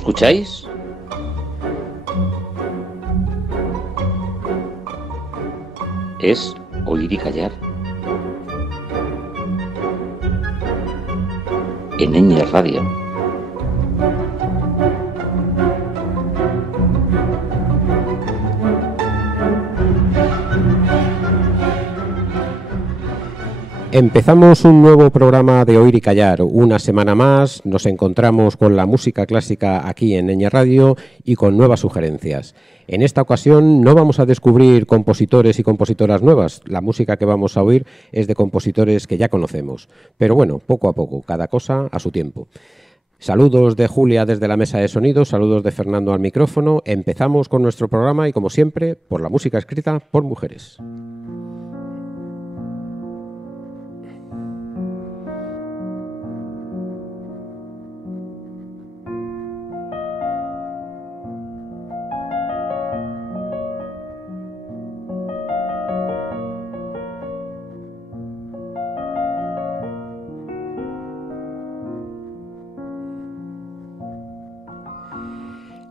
¿Escucháis? Es oír y callar. En Ñ Radio. Empezamos un nuevo programa de Oír y Callar. Una semana más nos encontramos con la música clásica aquí en Ñ Radio y con nuevas sugerencias. En esta ocasión no vamos a descubrir compositores y compositoras nuevas. La música que vamos a oír es de compositores que ya conocemos. Pero bueno, poco a poco, cada cosa a su tiempo. Saludos de Julia desde la mesa de sonido, saludos de Fernando al micrófono. Empezamos con nuestro programa y, como siempre, por la música escrita por mujeres.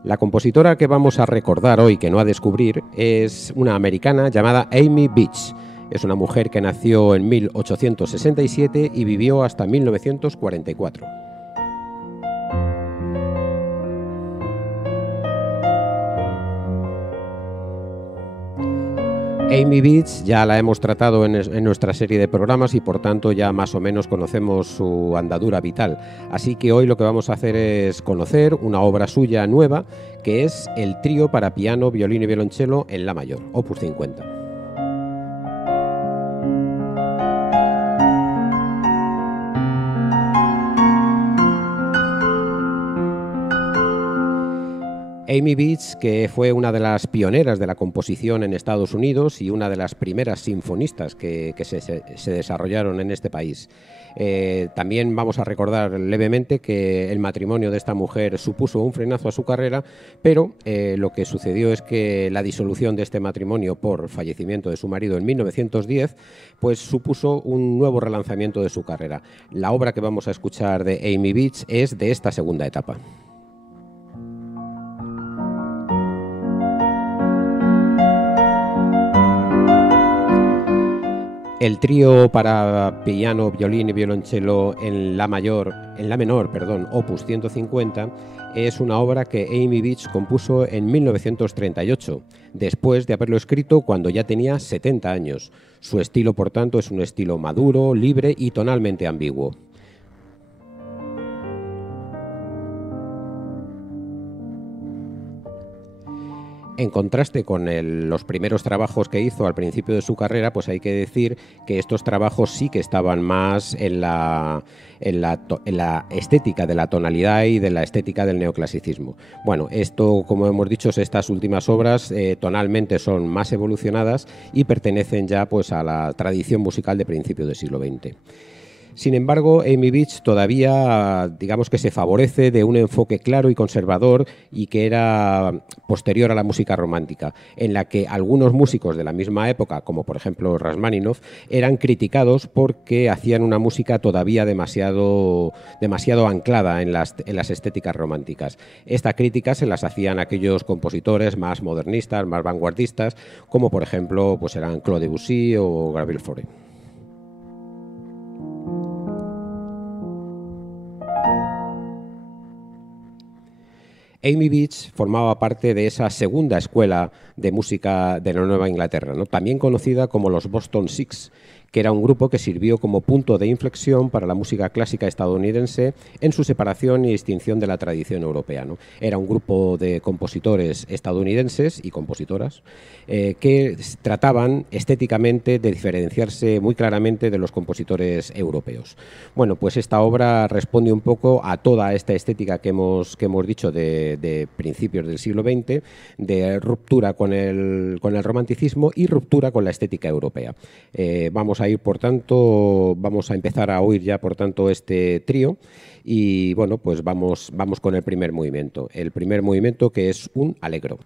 La compositora que vamos a recordar hoy, que no a descubrir, es una americana llamada Amy Beach. Es una mujer que nació en 1867 y vivió hasta 1944. Amy Beach ya la hemos tratado en nuestra serie de programas y por tanto ya más o menos conocemos su andadura vital. Así que hoy lo que vamos a hacer es conocer una obra suya nueva, que es el trío para piano, violín y violonchelo en la mayor, Opus 50. Amy Beach, que fue una de las pioneras de la composición en Estados Unidos y una de las primeras sinfonistas que se desarrollaron en este país. También vamos a recordar levemente que el matrimonio de esta mujer supuso un frenazo a su carrera, pero lo que sucedió es que la disolución de este matrimonio por fallecimiento de su marido en 1910 pues supuso un nuevo relanzamiento de su carrera. La obra que vamos a escuchar de Amy Beach es de esta segunda etapa. El trío para piano, violín y violonchelo en la menor, Opus 150, es una obra que Amy Beach compuso en 1938, después de haberlo escrito cuando ya tenía 70 años. Su estilo, por tanto, es un estilo maduro, libre y tonalmente ambiguo. En contraste con los primeros trabajos que hizo al principio de su carrera, pues hay que decir que estos trabajos sí que estaban más en la estética de la tonalidad y de la estética del neoclasicismo. Bueno, esto, como hemos dicho, estas últimas obras tonalmente son más evolucionadas y pertenecen ya pues a la tradición musical de principios del siglo XX. Sin embargo, Amy Beach todavía, digamos que se favorece de un enfoque claro y conservador y que era posterior a la música romántica, en la que algunos músicos de la misma época, como por ejemplo Rachmaninoff, eran criticados porque hacían una música todavía demasiado anclada en las estéticas románticas. Esta crítica se las hacían aquellos compositores más modernistas, más vanguardistas, como por ejemplo pues eran Claude Debussy o Gabriel Fauré. Amy Beach formaba parte de esa segunda escuela de música de la Nueva Inglaterra, ¿no? También conocida como los Boston Six, que era un grupo que sirvió como punto de inflexión para la música clásica estadounidense en su separación y distinción de la tradición europea, ¿no? Era un grupo de compositores estadounidenses y compositoras que trataban estéticamente de diferenciarse muy claramente de los compositores europeos. Bueno, pues esta obra responde un poco a toda esta estética que hemos dicho de principios del siglo XX, de ruptura con el romanticismo y ruptura con la estética europea. Vamos a empezar a oír ya, por tanto, este trío y, bueno, pues vamos con el primer movimiento. El primer movimiento, que es un allegro.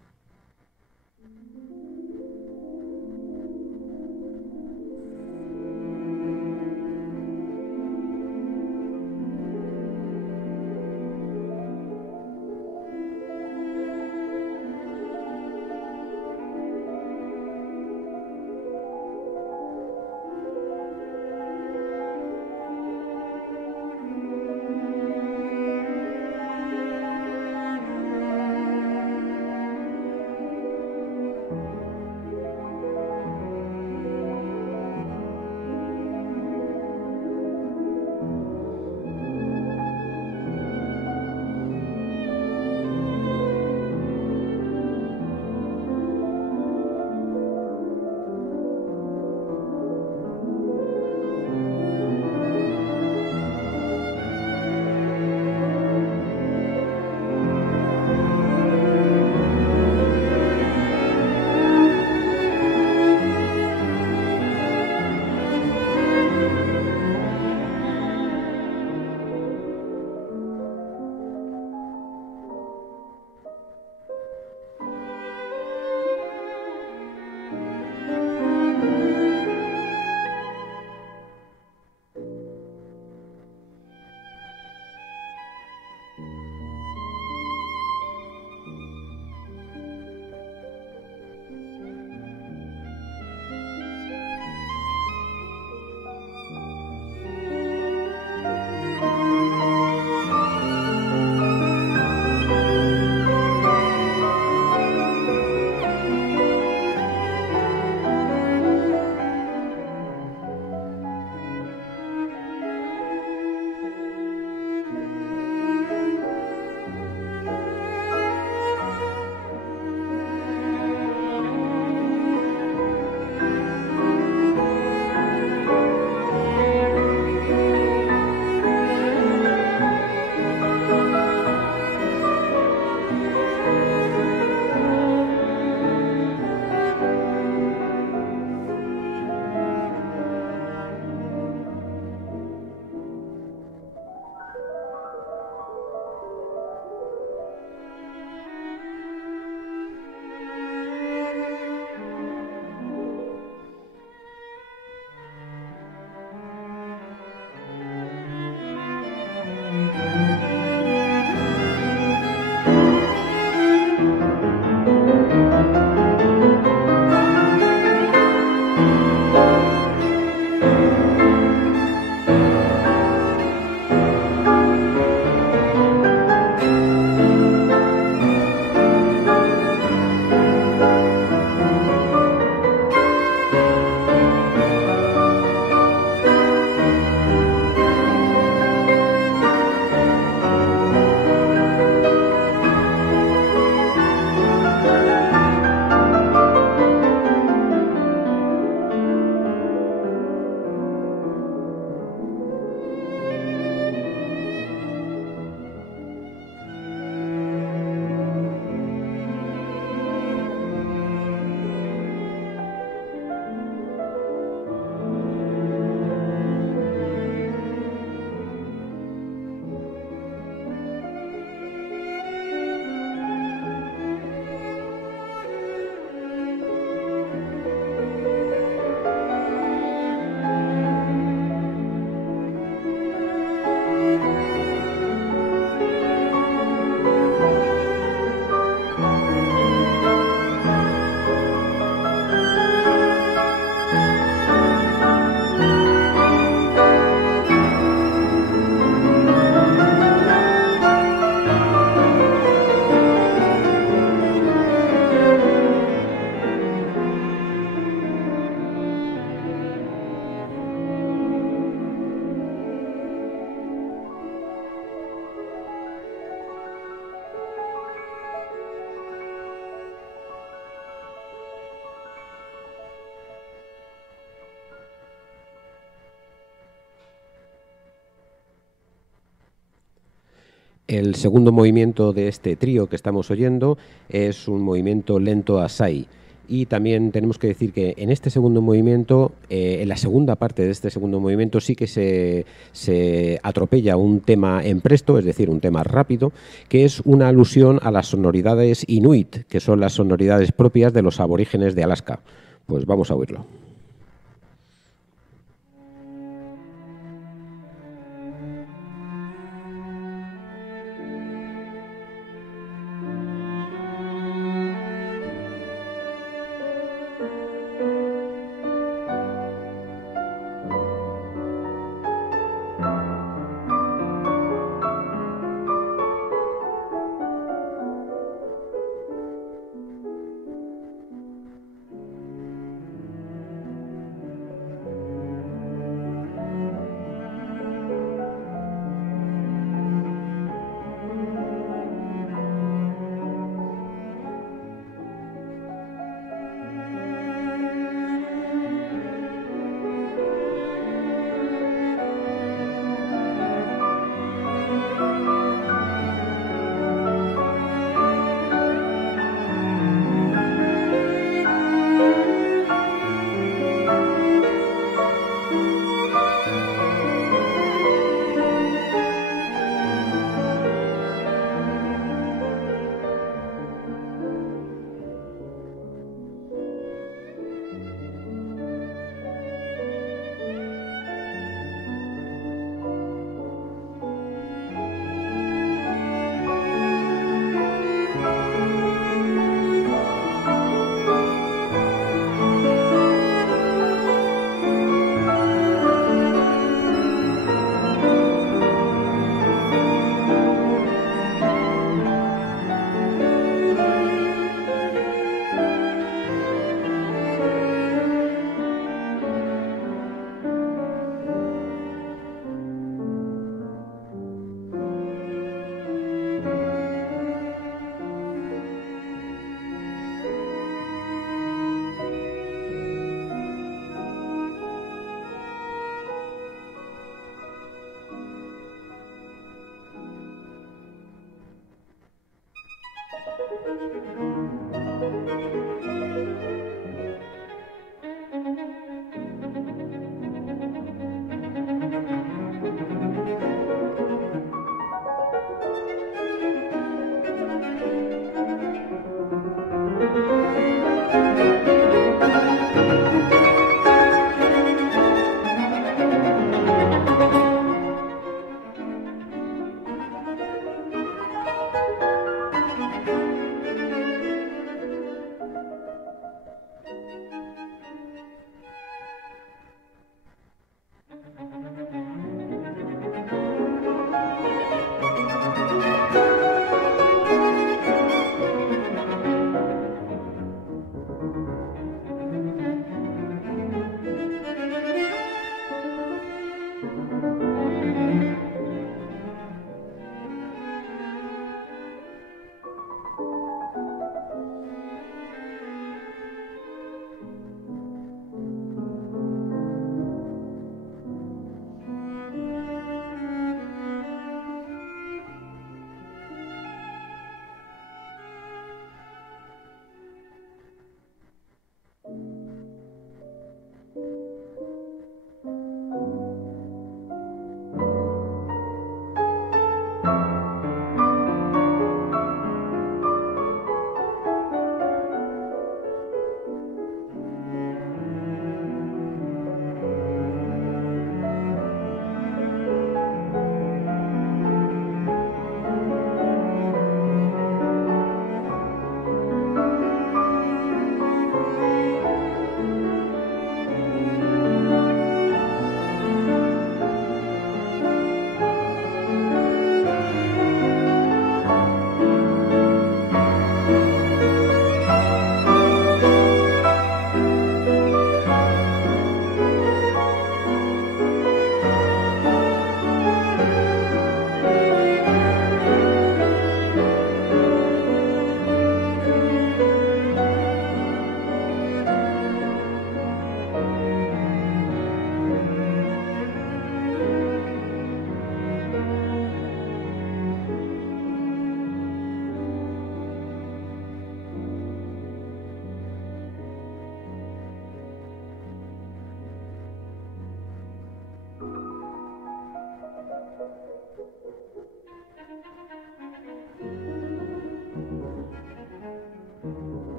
El segundo movimiento de este trío que estamos oyendo es un movimiento lento assai. Y también tenemos que decir que en este segundo movimiento, en la segunda parte de este segundo movimiento, sí que se atropella un tema en presto, es decir, un tema rápido, que es una alusión a las sonoridades inuit, que son las sonoridades propias de los aborígenes de Alaska. Pues vamos a oírlo.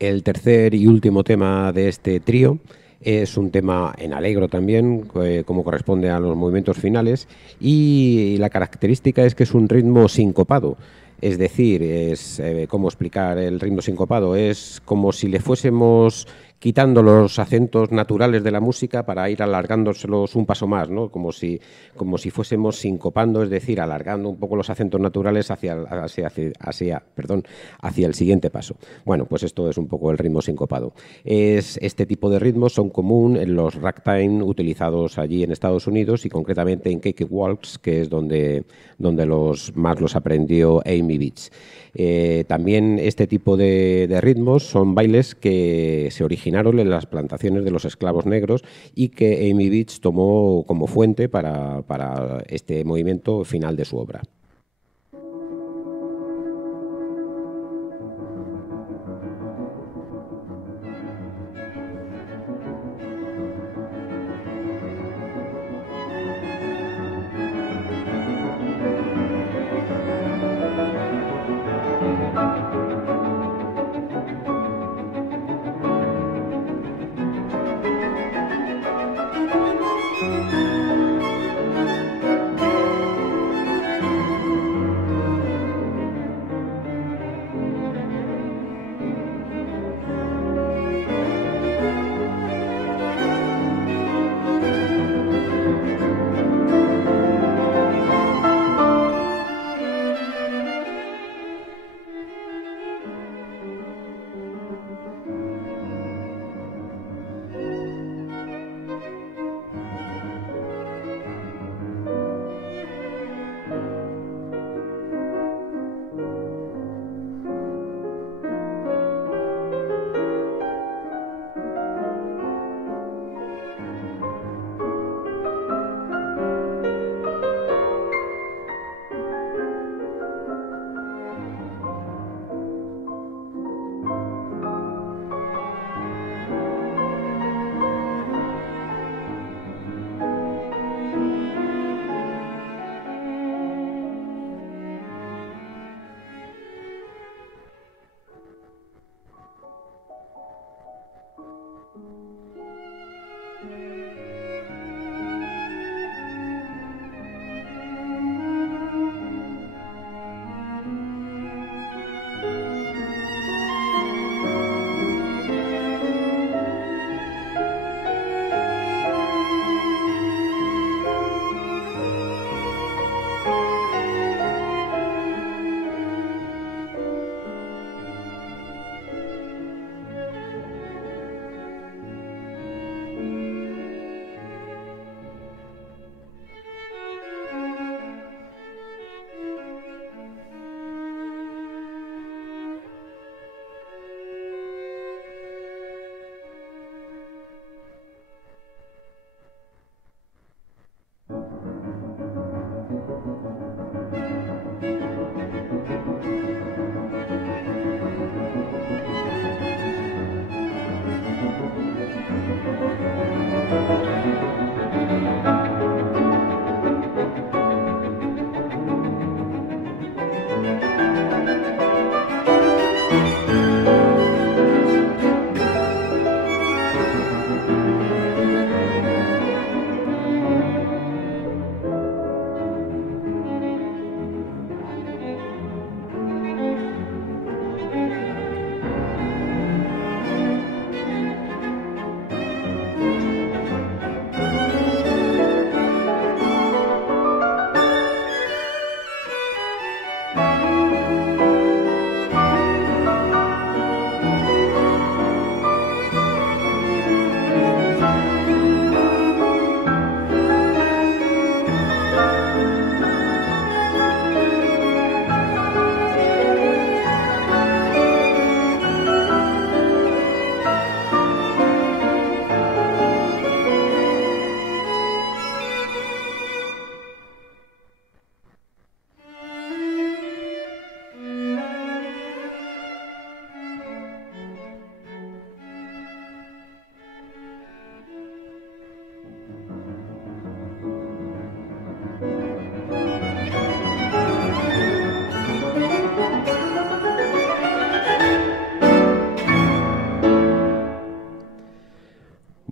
El tercer y último tema de este trío es un tema en alegro también, como corresponde a los movimientos finales, y la característica es que es un ritmo sincopado. Es decir, ¿cómo explicar el ritmo sincopado? Es como si le fuésemos quitando los acentos naturales de la música para ir alargándoselos un paso más, ¿no? Como si fuésemos sincopando, es decir, alargando un poco los acentos naturales hacia el siguiente paso. Bueno, pues esto es un poco el ritmo sincopado. Este tipo de ritmos son común en los ragtime utilizados allí en Estados Unidos y concretamente en Cake Waltz, que es donde más los aprendió Amy Beach. También este tipo de ritmos son bailes que se originaron en las plantaciones de los esclavos negros y que Amy Beach tomó como fuente para este movimiento final de su obra.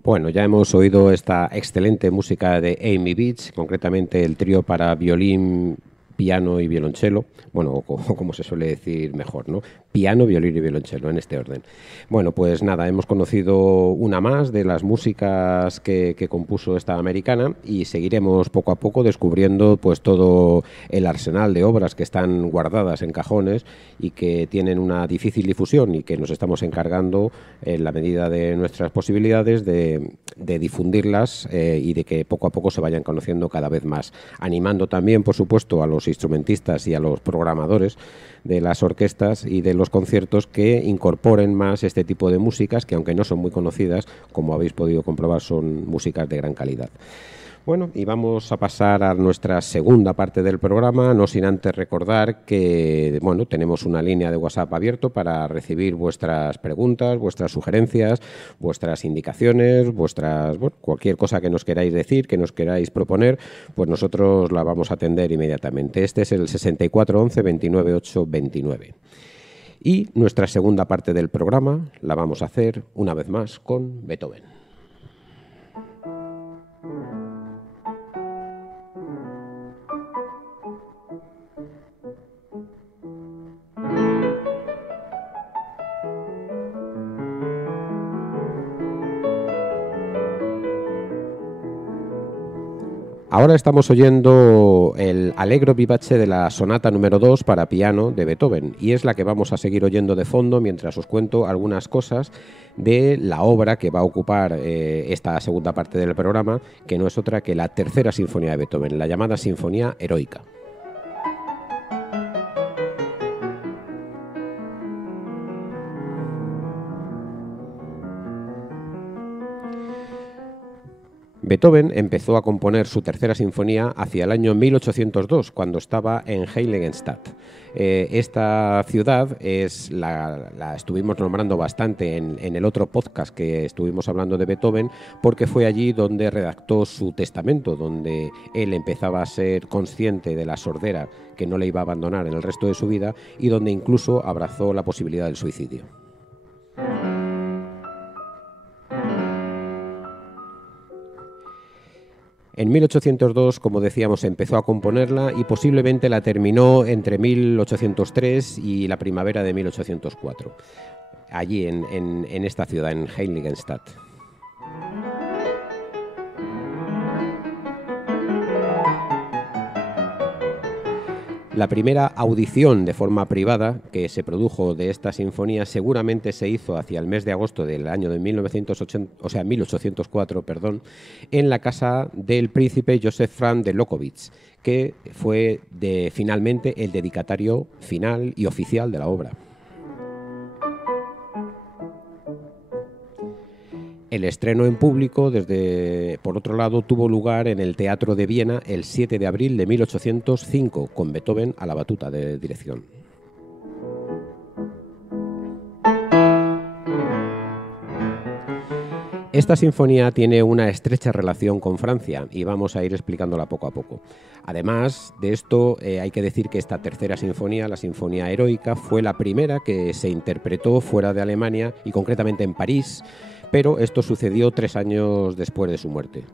Bueno, ya hemos oído esta excelente música de Amy Beach, concretamente el trío para violín, piano y violonchelo, bueno, o como se suele decir mejor, ¿no? Piano, violín y violonchelo, en este orden. Bueno, pues nada, hemos conocido una más de las músicas que compuso esta americana y seguiremos poco a poco descubriendo pues todo el arsenal de obras que están guardadas en cajones y que tienen una difícil difusión y que nos estamos encargando en la medida de nuestras posibilidades de difundirlas y de que poco a poco se vayan conociendo cada vez más, animando también, por supuesto, a los instrumentistas y a los programadores de las orquestas y de los conciertos que incorporen más este tipo de músicas que, aunque no son muy conocidas, como habéis podido comprobar, son músicas de gran calidad. Bueno, y vamos a pasar a nuestra segunda parte del programa, no sin antes recordar que bueno, tenemos una línea de WhatsApp abierto para recibir vuestras preguntas, vuestras sugerencias, vuestras indicaciones, cualquier cosa que nos queráis decir, que nos queráis proponer, pues nosotros la vamos a atender inmediatamente. Este es el 64 11 29 8 29. Y nuestra segunda parte del programa la vamos a hacer una vez más con Beethoven. Ahora estamos oyendo el Allegro vivace de la sonata número 2 para piano de Beethoven y es la que vamos a seguir oyendo de fondo mientras os cuento algunas cosas de la obra que va a ocupar esta segunda parte del programa, que no es otra que la tercera sinfonía de Beethoven, la llamada Sinfonía Heroica. Beethoven empezó a componer su tercera sinfonía hacia el año 1802, cuando estaba en Heiligenstadt. Esta ciudad la estuvimos nombrando bastante en el otro podcast que estuvimos hablando de Beethoven, porque fue allí donde redactó su testamento, donde él empezaba a ser consciente de la sordera que no le iba a abandonar en el resto de su vida y donde incluso abrazó la posibilidad del suicidio. En 1802, como decíamos, empezó a componerla y posiblemente la terminó entre 1803 y la primavera de 1804, allí en esta ciudad, en Heiligenstadt. La primera audición de forma privada que se produjo de esta sinfonía seguramente se hizo hacia el mes de agosto del año de 1804, en la casa del príncipe Joseph Franz de Lobkowitz, que fue finalmente el dedicatario final y oficial de la obra. El estreno en público, por otro lado, tuvo lugar en el Teatro de Viena el 7 de abril de 1805, con Beethoven a la batuta de dirección. Esta sinfonía tiene una estrecha relación con Francia y vamos a ir explicándola poco a poco. Además de esto, hay que decir que esta tercera sinfonía, la Sinfonía Heroica, fue la primera que se interpretó fuera de Alemania y concretamente en París, pero esto sucedió 3 años después de su muerte.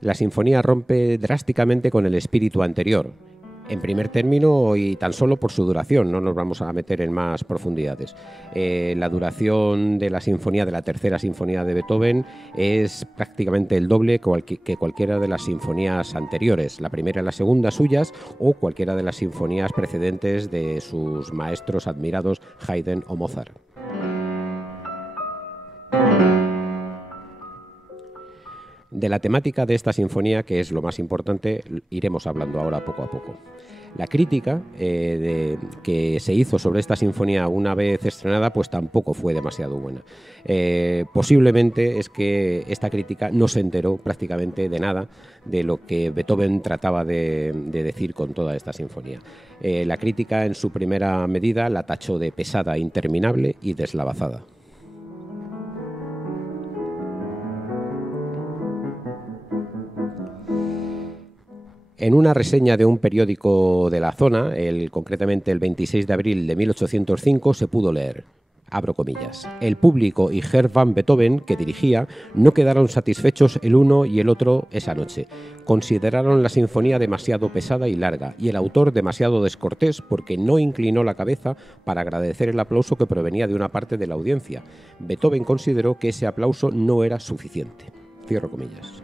La sinfonía rompe drásticamente con el espíritu anterior. En primer término y tan solo por su duración, no nos vamos a meter en más profundidades. La duración de la tercera sinfonía de Beethoven es prácticamente el doble que cualquiera de las sinfonías anteriores, la primera y la segunda suyas o cualquiera de las sinfonías precedentes de sus maestros admirados Haydn o Mozart. De la temática de esta sinfonía, que es lo más importante, iremos hablando ahora poco a poco. La crítica que se hizo sobre esta sinfonía una vez estrenada, pues tampoco fue demasiado buena. Posiblemente es que esta crítica no se enteró prácticamente de nada de lo que Beethoven trataba de decir con toda esta sinfonía. La crítica, en su primera medida, la tachó de pesada, interminable y deslavazada. En una reseña de un periódico de la zona, concretamente el 26 de abril de 1805, se pudo leer, abro comillas, el público y Herr van Beethoven, que dirigía, no quedaron satisfechos el uno y el otro esa noche. Consideraron la sinfonía demasiado pesada y larga, y el autor demasiado descortés porque no inclinó la cabeza para agradecer el aplauso que provenía de una parte de la audiencia. Beethoven consideró que ese aplauso no era suficiente. Cierro comillas.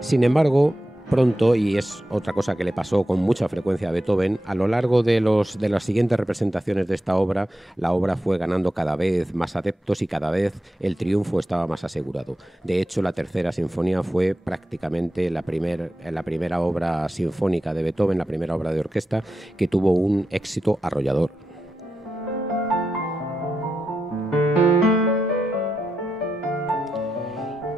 Sin embargo, pronto, y es otra cosa que le pasó con mucha frecuencia a Beethoven, a lo largo de las siguientes representaciones de esta obra, la obra fue ganando cada vez más adeptos y cada vez el triunfo estaba más asegurado. De hecho, la tercera sinfonía fue prácticamente la primera obra sinfónica de Beethoven, la primera obra de orquesta que tuvo un éxito arrollador.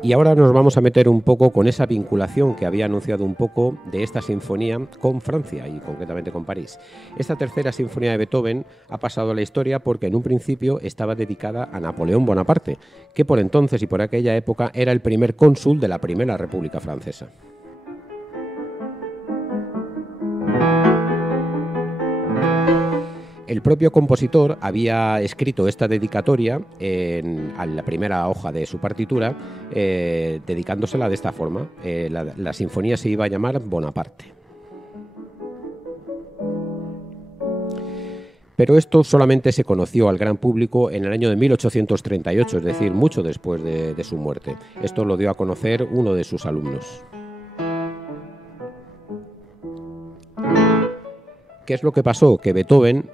Y ahora nos vamos a meter un poco con esa vinculación que había anunciado un poco de esta sinfonía con Francia y concretamente con París. Esta tercera sinfonía de Beethoven ha pasado a la historia porque en un principio estaba dedicada a Napoleón Bonaparte, que por entonces y por aquella época era el primer cónsul de la Primera República Francesa. El propio compositor había escrito esta dedicatoria a la primera hoja de su partitura, dedicándosela de esta forma. La sinfonía se iba a llamar Bonaparte. Pero esto solamente se conoció al gran público en el año de 1838, es decir, mucho después de su muerte. Esto lo dio a conocer uno de sus alumnos. ¿Qué es lo que pasó? Que Beethoven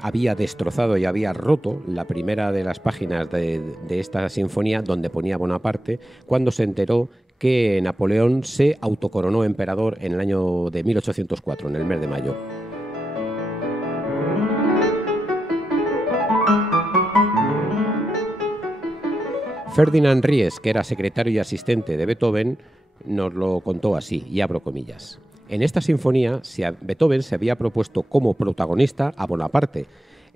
había destrozado y había roto la primera de las páginas de esta sinfonía donde ponía Bonaparte cuando se enteró que Napoleón se autocoronó emperador en el año de 1804, en el mes de mayo. Ferdinand Ries, que era secretario y asistente de Beethoven, nos lo contó así, y abro comillas. En esta sinfonía, Beethoven se había propuesto como protagonista a Bonaparte,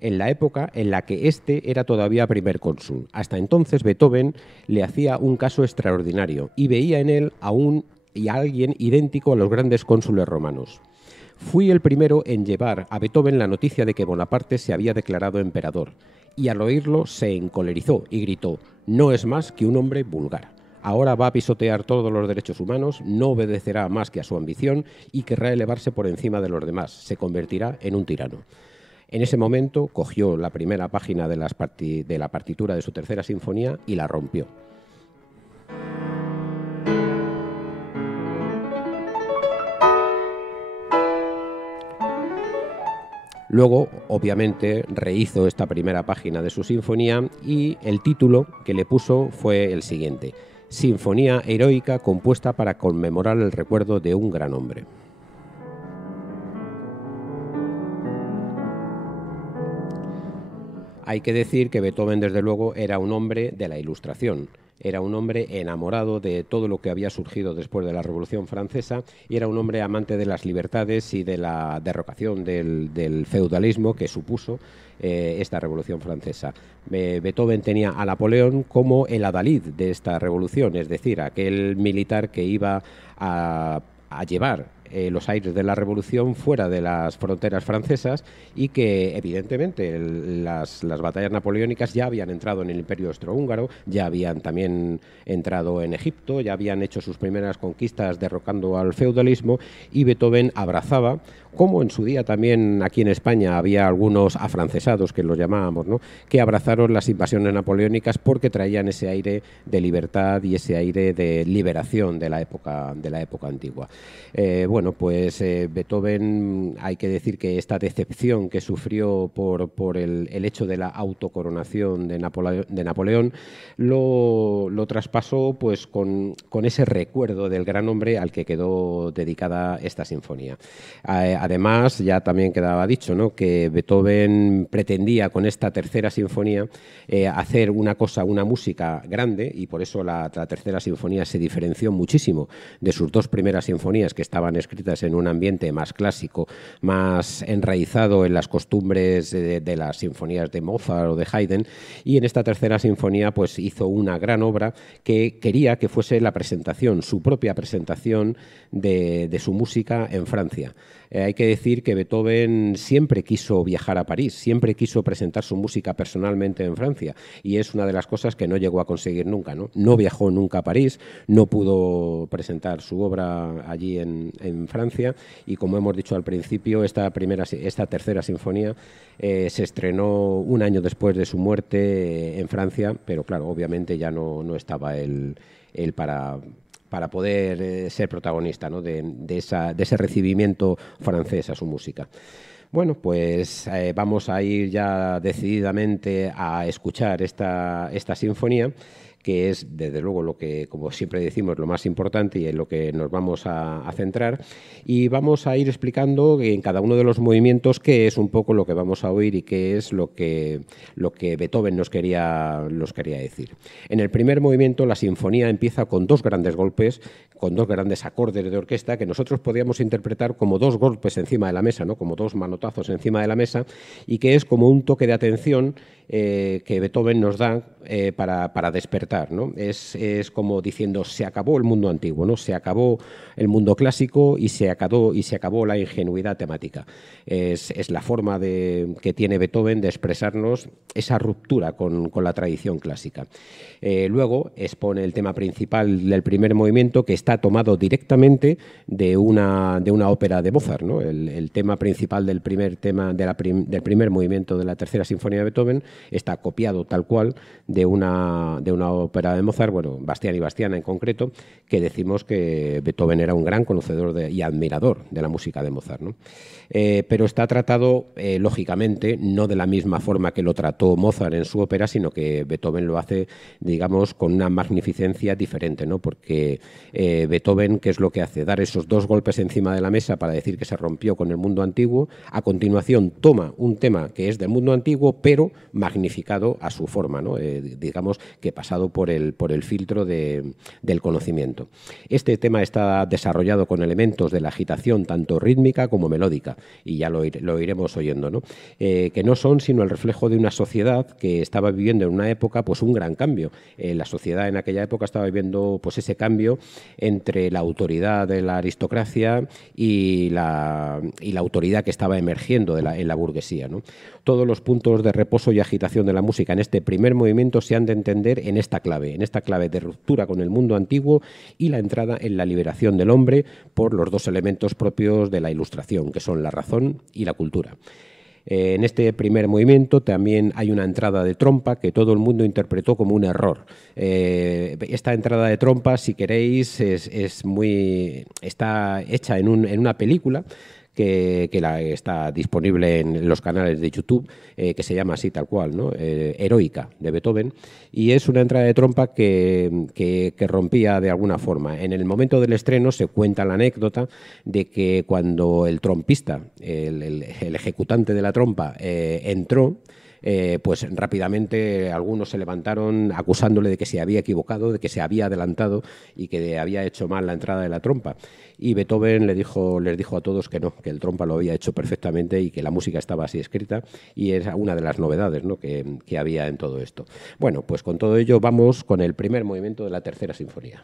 en la época en la que éste era todavía primer cónsul. Hasta entonces, Beethoven le hacía un caso extraordinario y veía en él a alguien idéntico a los grandes cónsules romanos. Fui el primero en llevar a Beethoven la noticia de que Bonaparte se había declarado emperador, y al oírlo se encolerizó y gritó: «No es más que un hombre vulgar. Ahora va a pisotear todos los derechos humanos, no obedecerá más que a su ambición y querrá elevarse por encima de los demás. Se convertirá en un tirano». En ese momento cogió la primera página de la partitura de su tercera sinfonía y la rompió. Luego, obviamente, rehizo esta primera página de su sinfonía y el título que le puso fue el siguiente: Sinfonía heroica compuesta para conmemorar el recuerdo de un gran hombre. Hay que decir que Beethoven, desde luego, era un hombre de la Ilustración. Era un hombre enamorado de todo lo que había surgido después de la Revolución Francesa y era un hombre amante de las libertades y de la derrocación del feudalismo que supuso esta Revolución Francesa. Beethoven tenía a Napoleón como el adalid de esta revolución, es decir, aquel militar que iba a llevar los aires de la revolución fuera de las fronteras francesas y que evidentemente las batallas napoleónicas ya habían entrado en el Imperio Austrohúngaro, ya habían también entrado en Egipto, ya habían hecho sus primeras conquistas derrocando al feudalismo y Beethoven abrazaba, como en su día también aquí en España había algunos afrancesados que los llamábamos, ¿no?, que abrazaron las invasiones napoleónicas porque traían ese aire de libertad y ese aire de liberación de la época antigua. Bueno, pues Beethoven, hay que decir que esta decepción que sufrió por el hecho de la autocoronación de Napoleón lo traspasó pues con ese recuerdo del gran hombre al que quedó dedicada esta sinfonía. Además, ya también quedaba dicho, ¿no?, que Beethoven pretendía con esta tercera sinfonía hacer una música grande y por eso la tercera sinfonía se diferenció muchísimo de sus dos primeras sinfonías que estaban escritas en un ambiente más clásico, más enraizado en las costumbres de las sinfonías de Mozart o de Haydn, y en esta tercera sinfonía pues hizo una gran obra que quería que fuese la presentación, su propia presentación de su música en Francia. Hay que decir que Beethoven siempre quiso viajar a París, siempre quiso presentar su música personalmente en Francia, y es una de las cosas que no llegó a conseguir nunca, ¿no? No viajó nunca a París, no pudo presentar su obra allí en Francia, y como hemos dicho al principio, esta tercera sinfonía se estrenó un año después de su muerte en Francia, pero claro, obviamente ya no estaba él para poder ser protagonista, ¿no? de ese recibimiento francés a su música. Bueno, pues vamos a ir ya decididamente a escuchar esta sinfonía, que es, desde luego, lo que, como siempre decimos, lo más importante y en lo que nos vamos a centrar. Y vamos a ir explicando en cada uno de los movimientos qué es un poco lo que vamos a oír y qué es lo que Beethoven nos quería decir. En el primer movimiento, la sinfonía empieza con dos grandes golpes, con dos grandes acordes de orquesta que nosotros podríamos interpretar como dos golpes encima de la mesa, ¿no? Como dos manotazos encima de la mesa, y que es como un toque de atención que Beethoven nos da para despertar, ¿no? Es como diciendo, se acabó el mundo antiguo, ¿no? Se acabó el mundo clásico y se acabó la ingenuidad temática. Es la forma que tiene Beethoven de expresarnos esa ruptura con la tradición clásica. Luego expone el tema principal del primer movimiento, que está tomado directamente de una ópera de Mozart, ¿no? El tema principal del primer movimiento de la tercera sinfonía de Beethoven está copiado tal cual de una ópera de Mozart, bueno, Bastián y Bastiana en concreto, que decimos que Beethoven era un gran conocedor y admirador de la música de Mozart, ¿no? Pero está tratado, lógicamente, no de la misma forma que lo trató Mozart en su ópera, sino que Beethoven lo hace, digamos, con una magnificencia diferente, ¿no? Porque Beethoven, ¿qué es lo que hace? Dar esos dos golpes encima de la mesa para decir que se rompió con el mundo antiguo. A continuación toma un tema que es del mundo antiguo, pero magnificado a su forma, ¿no? Digamos que pasado por el filtro del conocimiento. Este tema está desarrollado con elementos de la agitación tanto rítmica como melódica, y ya lo iremos oyendo, ¿no? Que no son sino el reflejo de una sociedad que estaba viviendo en una época pues un gran cambio. La sociedad en aquella época estaba viviendo pues ese cambio entre la autoridad de la aristocracia y la autoridad que estaba emergiendo en la burguesía, ¿no? Todos los puntos de reposo y agitación de la música en este primer movimiento se han de entender en esta clave de ruptura con el mundo antiguo y la entrada en la liberación del hombre por los dos elementos propios de la Ilustración, que son la razón y la cultura. En este primer movimiento también hay una entrada de trompa que todo el mundo interpretó como un error. Esta entrada de trompa, si queréis, está hecha en una película que está disponible en los canales de YouTube, que se llama así tal cual, ¿no? Heroica, de Beethoven, y es una entrada de trompa que rompía de alguna forma. En el momento del estreno se cuenta la anécdota de que cuando el trompista, el ejecutante de la trompa, entró, pues rápidamente algunos se levantaron acusándole de que se había equivocado, de que se había adelantado y que había hecho mal la entrada de la trompa. Y Beethoven les dijo a todos que no, que el trompa lo había hecho perfectamente y que la música estaba así escrita, y era una de las novedades, ¿no? que había en todo esto. Bueno, pues con todo ello vamos con el primer movimiento de la tercera sinfonía.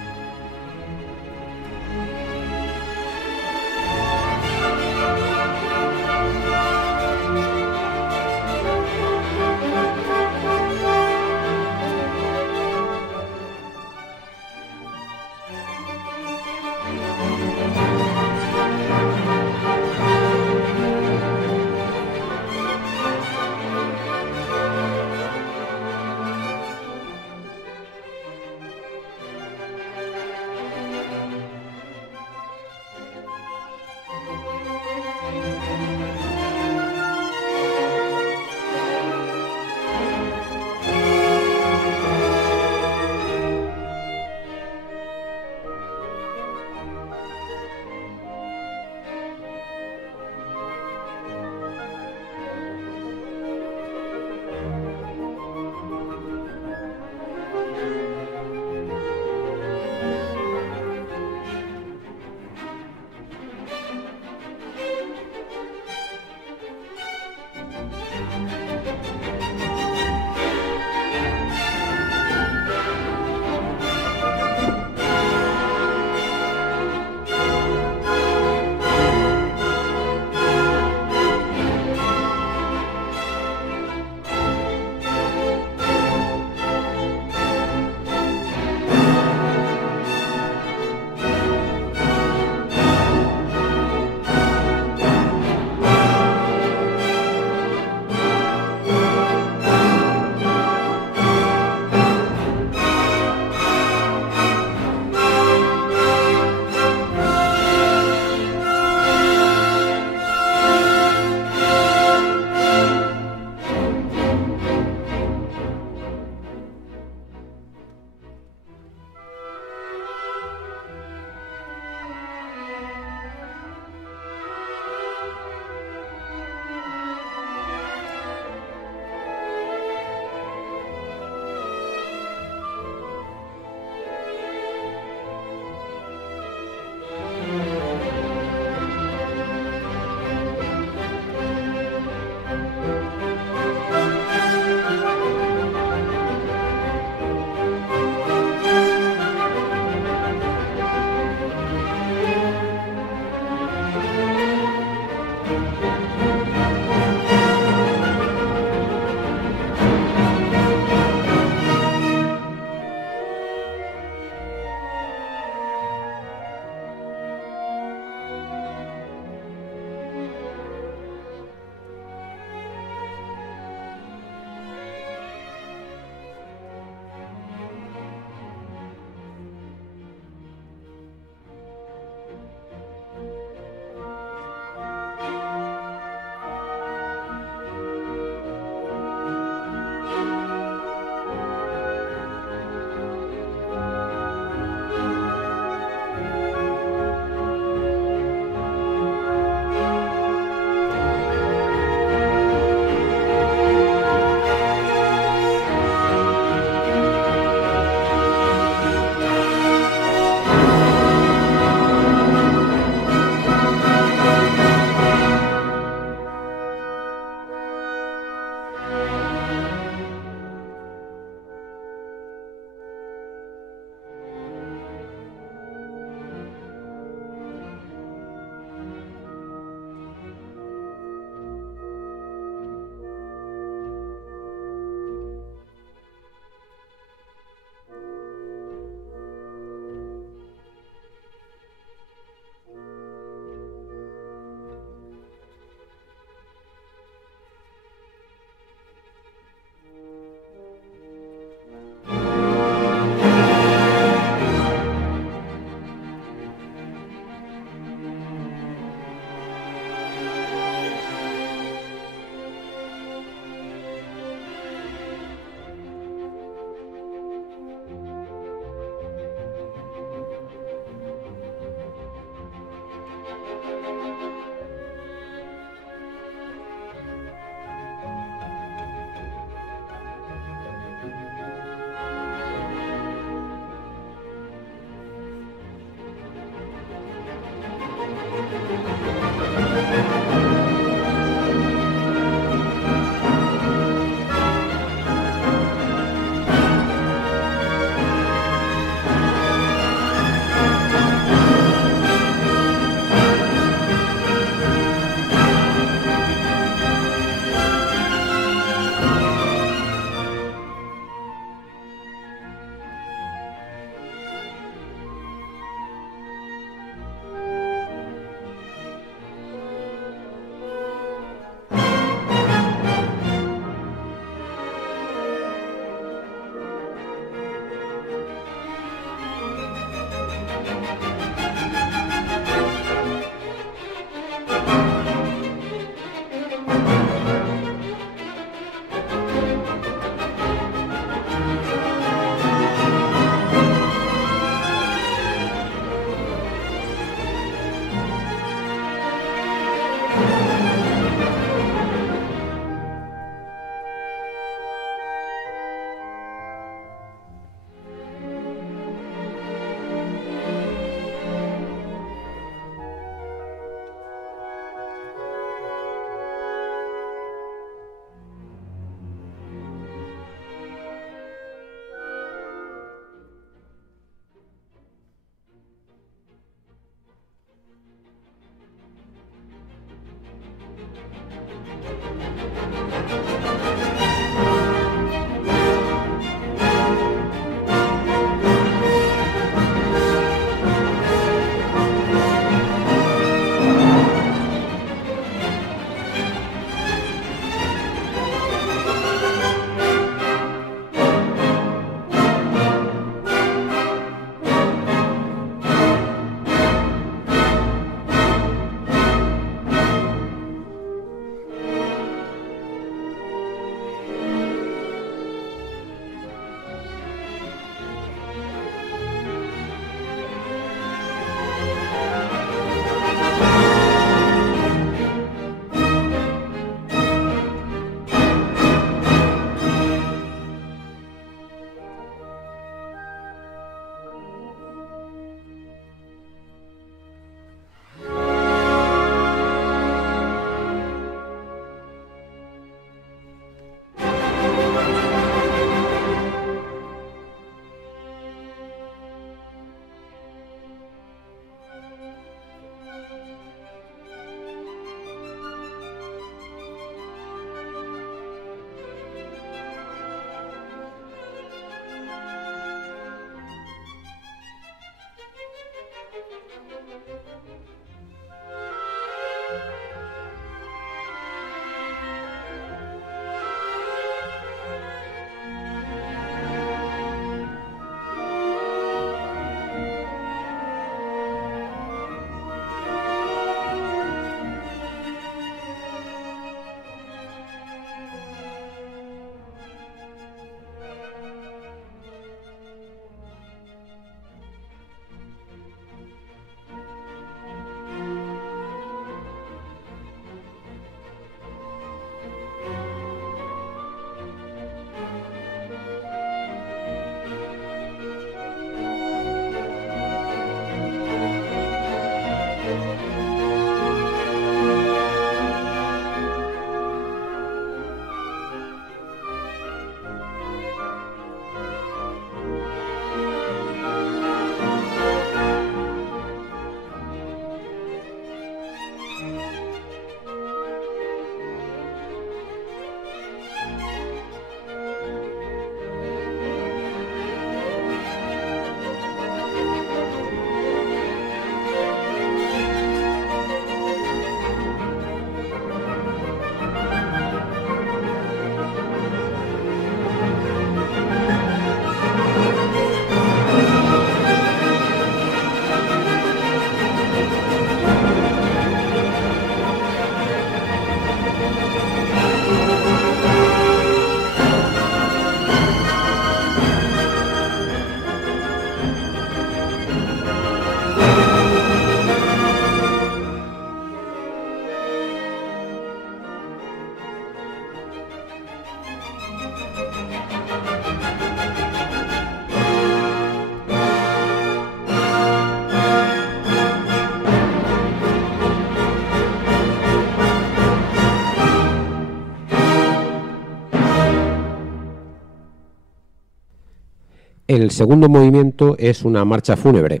El segundo movimiento es una marcha fúnebre.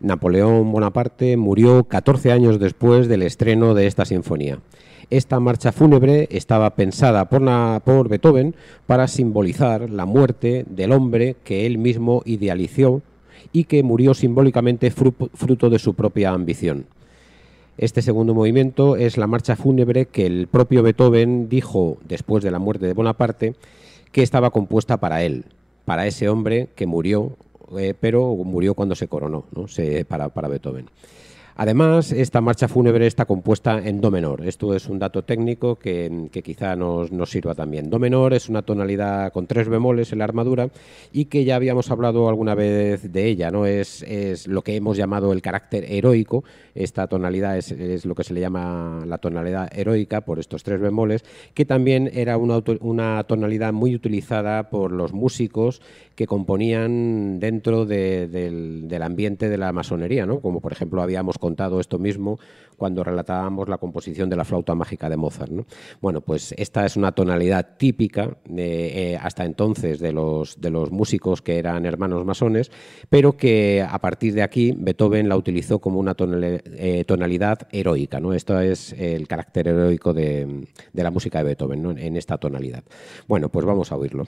Napoleón Bonaparte murió 14 años después del estreno de esta sinfonía. Esta marcha fúnebre estaba pensada por Beethoven para simbolizar la muerte del hombre que él mismo idealizó y que murió simbólicamente fruto de su propia ambición. Este segundo movimiento es la marcha fúnebre que el propio Beethoven dijo después de la muerte de Bonaparte que estaba compuesta para él, para ese hombre que murió, pero murió cuando se coronó, ¿no? Para Beethoven. Además, esta marcha fúnebre está compuesta en do menor. Esto es un dato técnico que quizá nos sirva también. Do menor es una tonalidad con 3 bemoles en la armadura y que ya habíamos hablado alguna vez de ella, ¿no? Es lo que hemos llamado el carácter heroico. Esta tonalidad es lo que se le llama la tonalidad heroica por estos 3 bemoles, que también era una tonalidad muy utilizada por los músicos que componían dentro del ambiente de la masonería, ¿no? Como por ejemplo habíamos contado esto mismo cuando relatábamos la composición de la flauta mágica de Mozart, ¿no? Bueno, pues esta es una tonalidad típica hasta entonces de los músicos que eran hermanos masones, pero que a partir de aquí Beethoven la utilizó como una tonalidad heroica, ¿no? Esto es el carácter heroico de la música de Beethoven, ¿no? En esta tonalidad. Bueno, pues vamos a oírlo.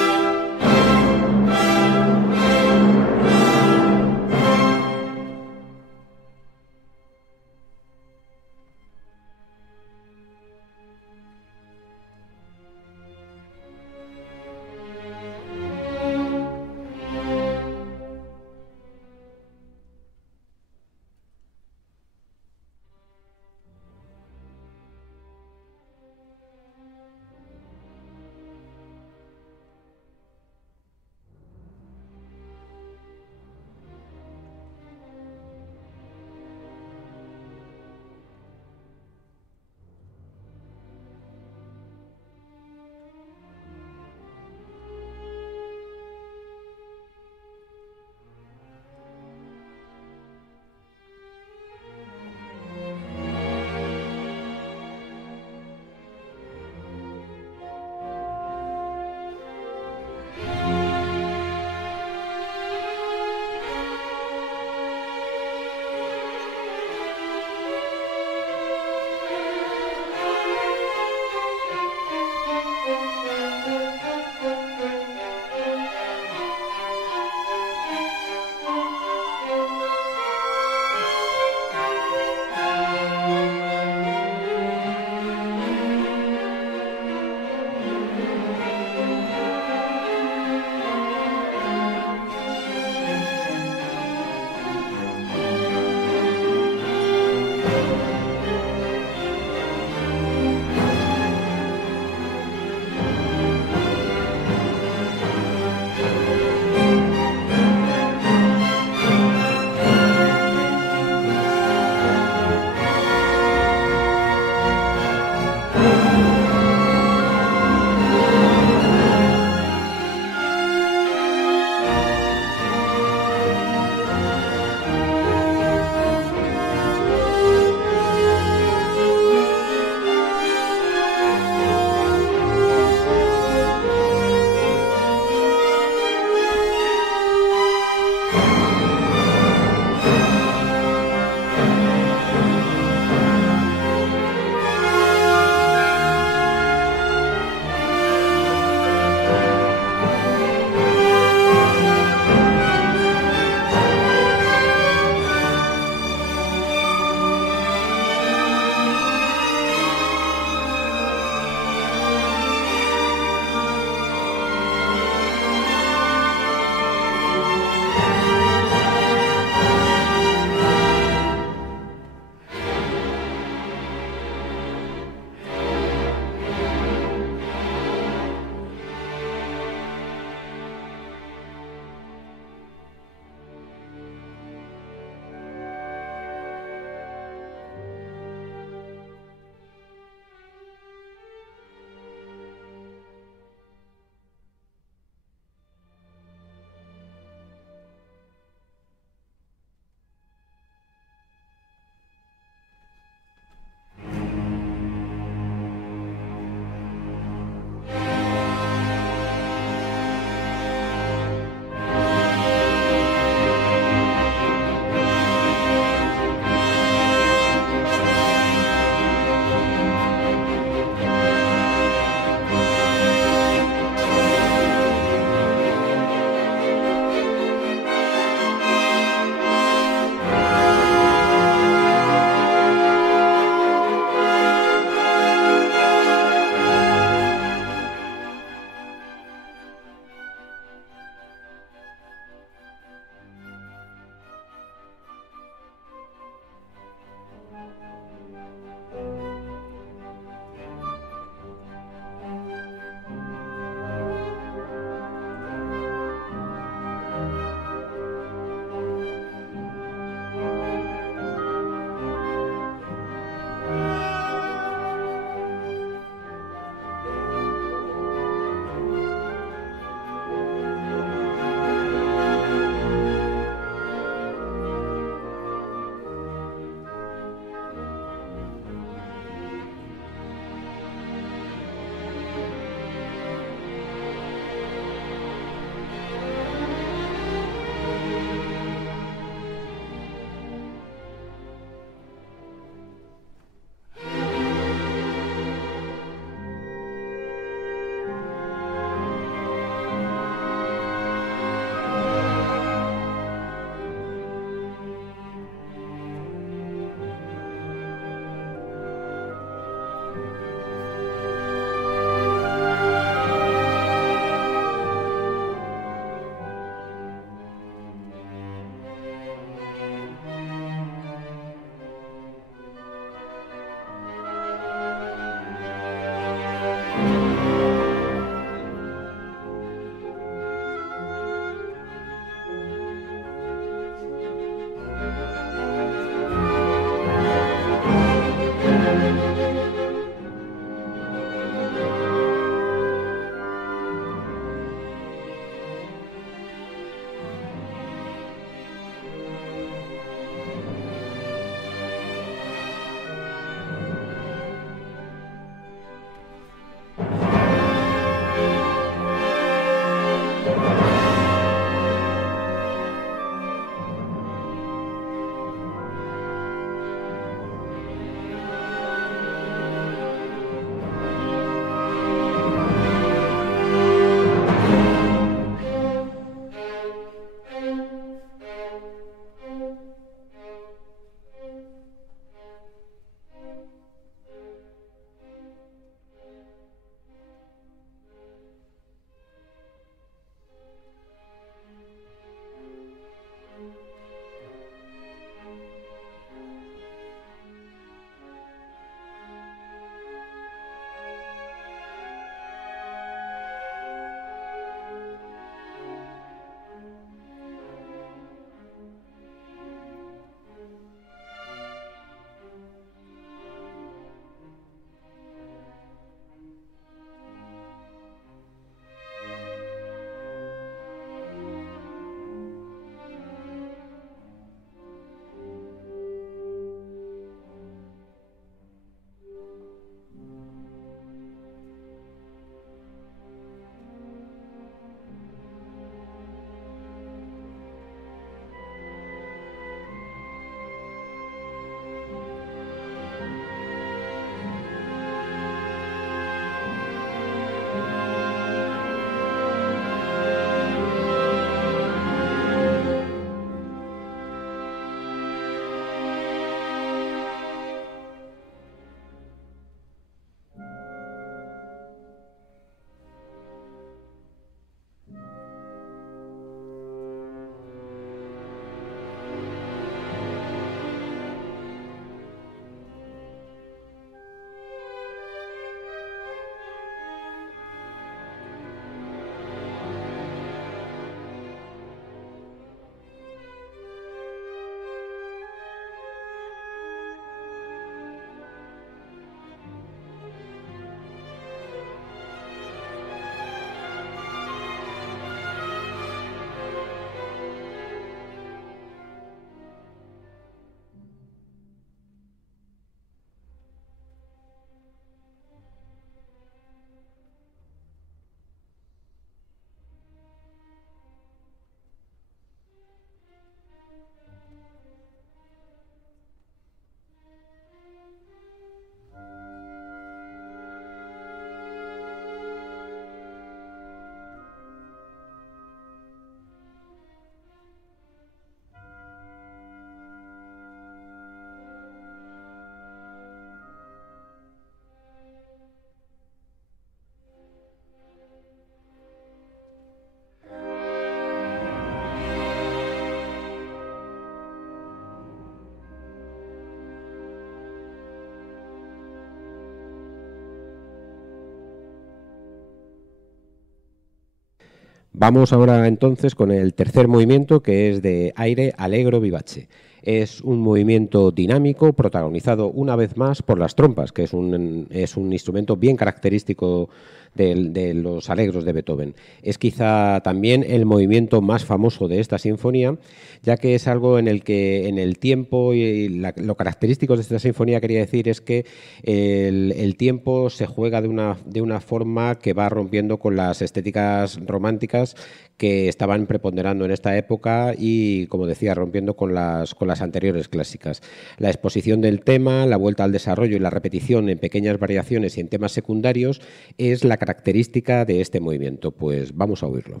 Vamos ahora entonces con el tercer movimiento, que es de aire allegro vivace. Es un movimiento dinámico protagonizado una vez más por las trompas, que es un instrumento bien característico de los alegros de Beethoven. Es quizá también el movimiento más famoso de esta sinfonía, ya que es algo en el que en el tiempo y lo característico de esta sinfonía, quería decir, es que el tiempo se juega de una forma que va rompiendo con las estéticas románticas que estaban preponderando en esta época y, como decía, rompiendo con las anteriores clásicas. La exposición del tema, la vuelta al desarrollo y la repetición en pequeñas variaciones y en temas secundarios es la característica de este movimiento. Pues vamos a oírlo.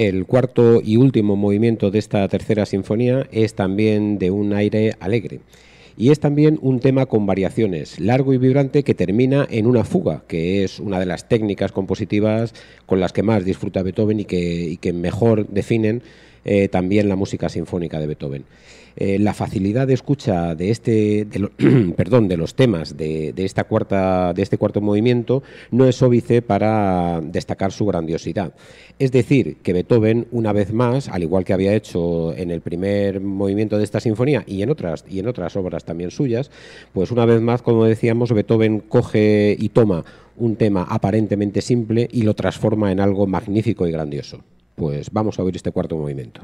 El cuarto y último movimiento de esta tercera sinfonía es también de un aire alegre. Y es también un tema con variaciones, largo y vibrante, que termina en una fuga, que es una de las técnicas compositivas con las que más disfruta Beethoven y que mejor definen también la música sinfónica de Beethoven. La facilidad de escucha de de los temas de este cuarto movimiento no es óbice para destacar su grandiosidad. Es decir, que Beethoven, una vez más, al igual que había hecho en el primer movimiento de esta sinfonía y en otras obras también suyas, pues una vez más, como decíamos, Beethoven coge y toma un tema aparentemente simple y lo transforma en algo magnífico y grandioso. Pues vamos a oír este cuarto movimiento.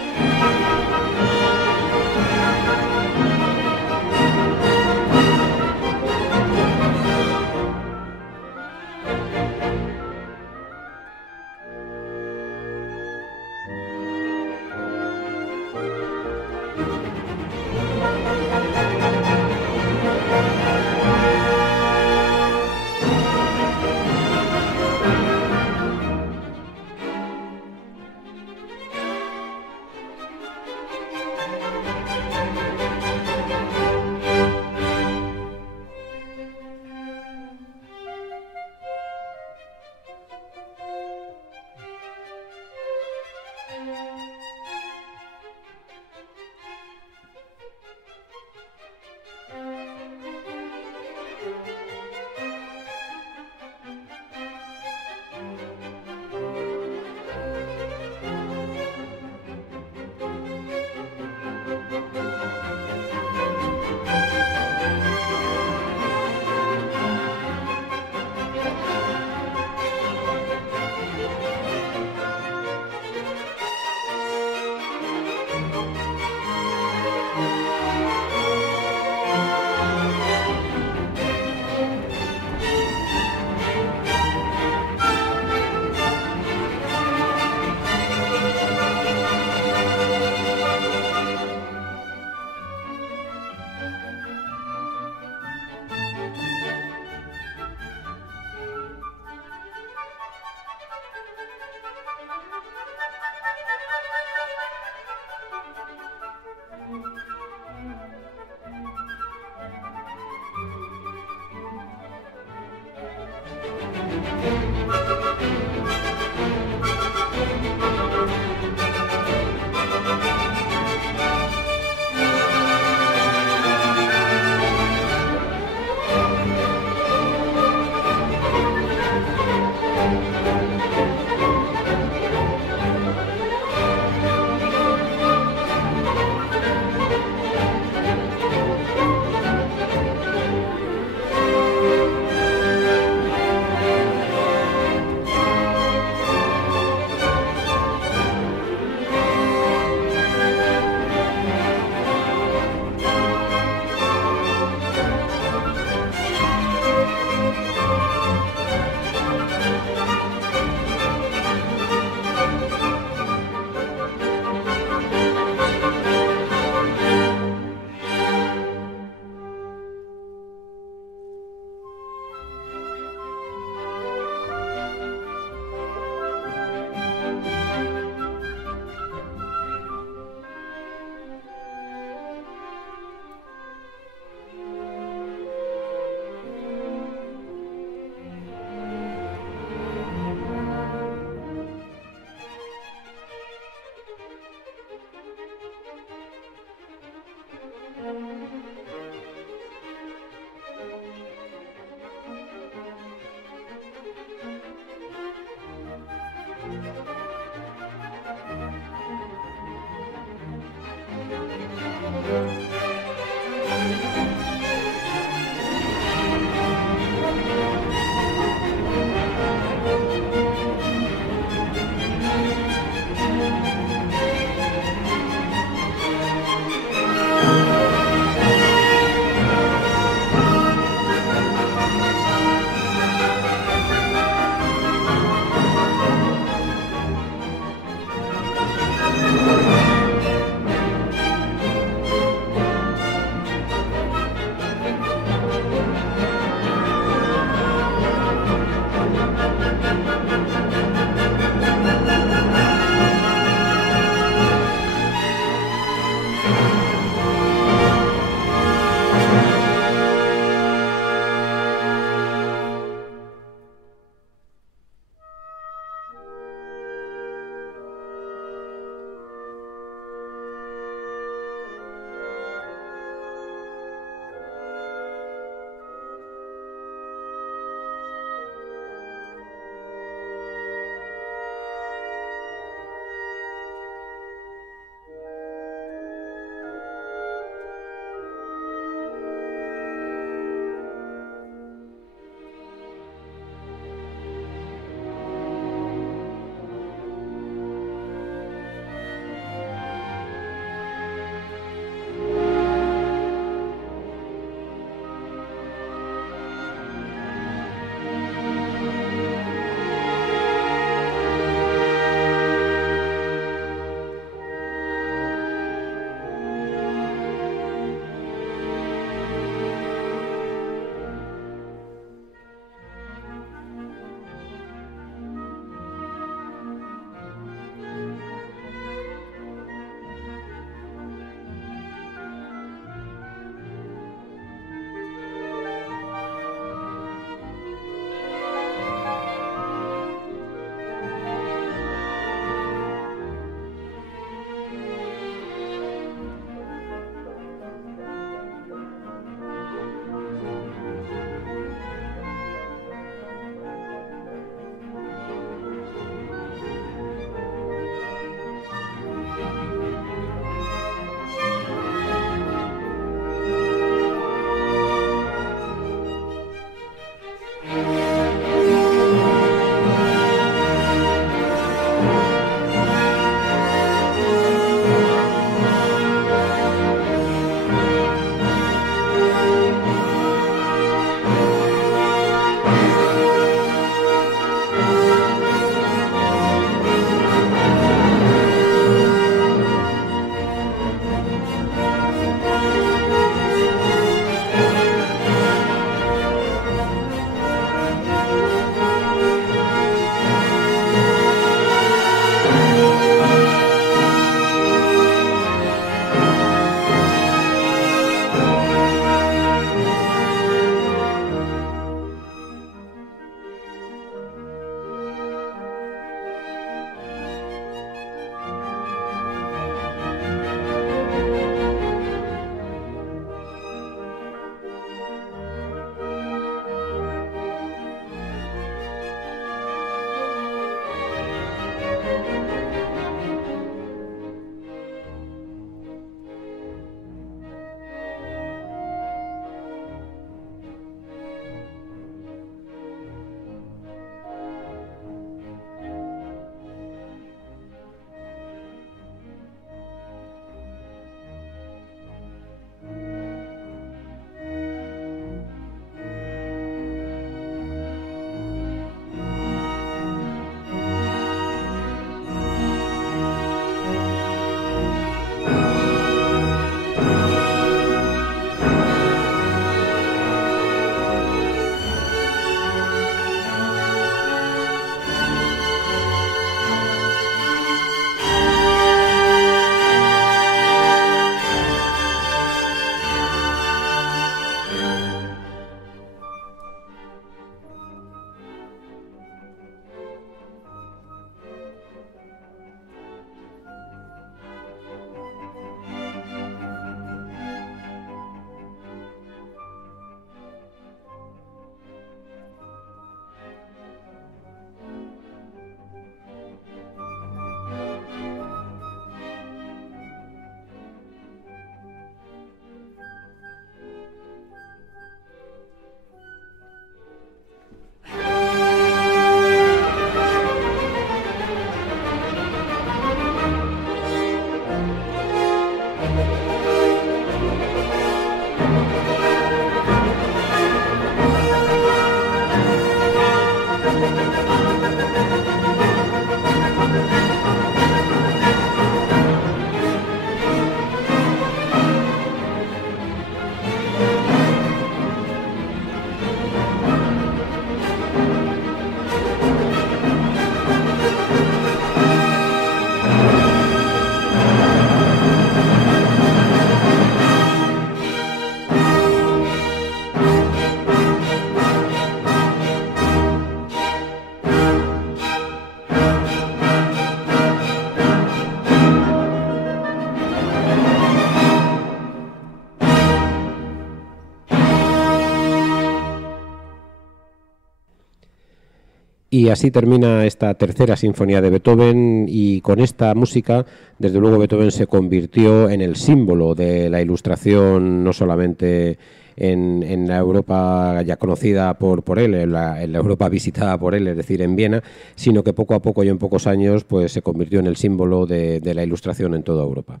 Y así termina esta tercera sinfonía de Beethoven, y con esta música, desde luego, Beethoven se convirtió en el símbolo de la Ilustración, no solamente en la Europa ya conocida por él, en la Europa visitada por él, es decir, en Viena, sino que poco a poco y en pocos años pues se convirtió en el símbolo de la Ilustración en toda Europa.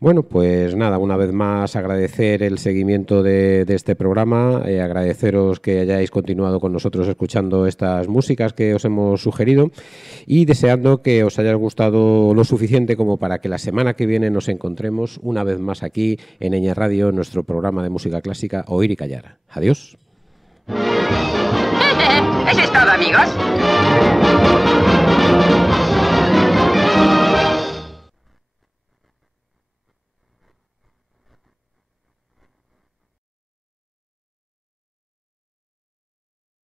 Bueno, pues nada, una vez más agradecer el seguimiento de este programa, agradeceros que hayáis continuado con nosotros escuchando estas músicas que os hemos sugerido, y deseando que os haya gustado lo suficiente como para que la semana que viene nos encontremos una vez más aquí en Eñe Radio, en nuestro programa de música clásica Oír y Callar. Adiós. Eso es todo, amigos.